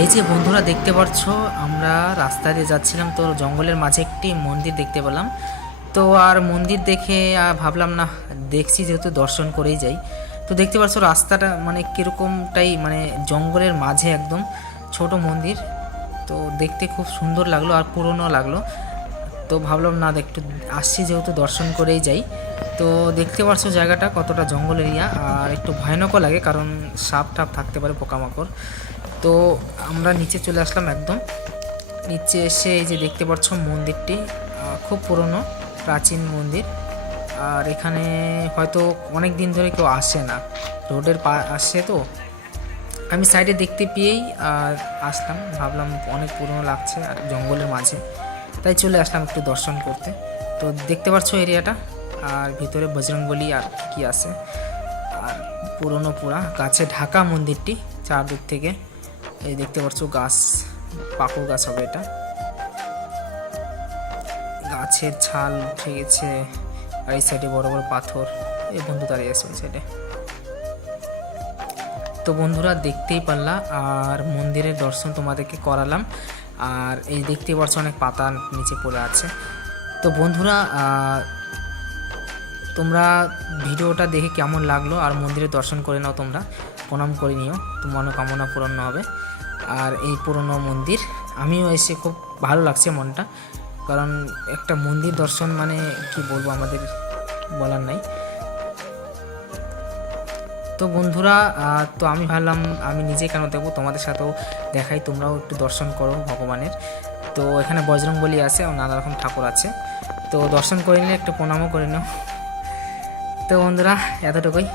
এই যে বন্ধুরা দেখতে পাচ্ছ আমরা রাস্তা দিয়ে যাচ্ছিলাম তো জঙ্গলের মাঝে একটি মন্দির দেখতে পেলাম। তো আর মন্দির দেখে ভাবলাম না, দেখছি যেহেতু দর্শন করেই যাই। তো দেখতে পাচ্ছ রাস্তাটা মানে কীরকমটাই মানে জঙ্গলের মাঝে একদম ছোট মন্দির। তো দেখতে খুব সুন্দর লাগল আর পুরনো লাগল। তো ভাবলাম না, একটু আসছি যেহেতু দর্শন করেই যাই। তো দেখতে পাচ্ছ জায়গাটা কতটা জঙ্গল এরিয়া আর একটু ভয়ানকও লাগে কারণ সাপ টাপ থাকতে পারে পোকামাকড়। তো আমরা নিচে চলে আসলাম একদম। নিচে এসে এই যে দেখতে পাচ্ছ মন্দিরটি খুব পুরনো, প্রাচীন মন্দির। আর এখানে হয়তো অনেক দিন ধরে কেউ আসে না। রোডের পা আসছে তো। আমি সাইডে দেখতে পেয়েই আর আসলাম। ভাবলাম অনেক পুরনো লাগছে আর জঙ্গলের মাঝে। তাই চলে আসলাম একটু দর্শন করতে। তো দেখতে পাচ্ছ এরিয়াটা আর ভিতরে বজরংবলী আর কি আছে। আর পুরনো পুরা। গাছে ঢাকা মন্দিরটি, চারদিক থেকে। এই দেখতে পাচ্ছ গাছ পাকুর গাছ হবে এটা। গাছের ছাল উঠে গেছে, আর এই সাইডে বড় বড় পাথর। এই বন্ধু দাঁড়িয়ে আছে ওই সাইডে তো বন্ধুরা দেখতেই পারলা, আর মন্দিরের দর্শন তোমাদেরকে করালাম। আর এই দেখতেই পাচ্ছ অনেক পাতা নিচে পড়ে আছে। তো বন্ধুরা তোমরা ভিডিওটা দেখে কেমন লাগল? আর মন্দিরে দর্শন করে নাও তোমরা। প্রণাম করে নিও। মনোকামনা পূরণ হবে। আর এই পুরনো মন্দির, আমিও এসে খুব ভালো লাগছে মনটা। কারণ একটা মন্দির দর্শন মানে কি বলব আমাদের বলার নাই। তো বন্ধুরা তো আমি ভাবলাম আমি নিজে কেন দেখব? তোমাদের সাথেও দেখাই। তোমরাও একটু দর্শন করো ভগবানের। তো এখানে বজরং বলি আছে নানা রকম ঠাকুর আছে। তো দর্শন করে নিলে একটু প্রণামও করে নাও। তো বন্ধুরা এতটুকুই।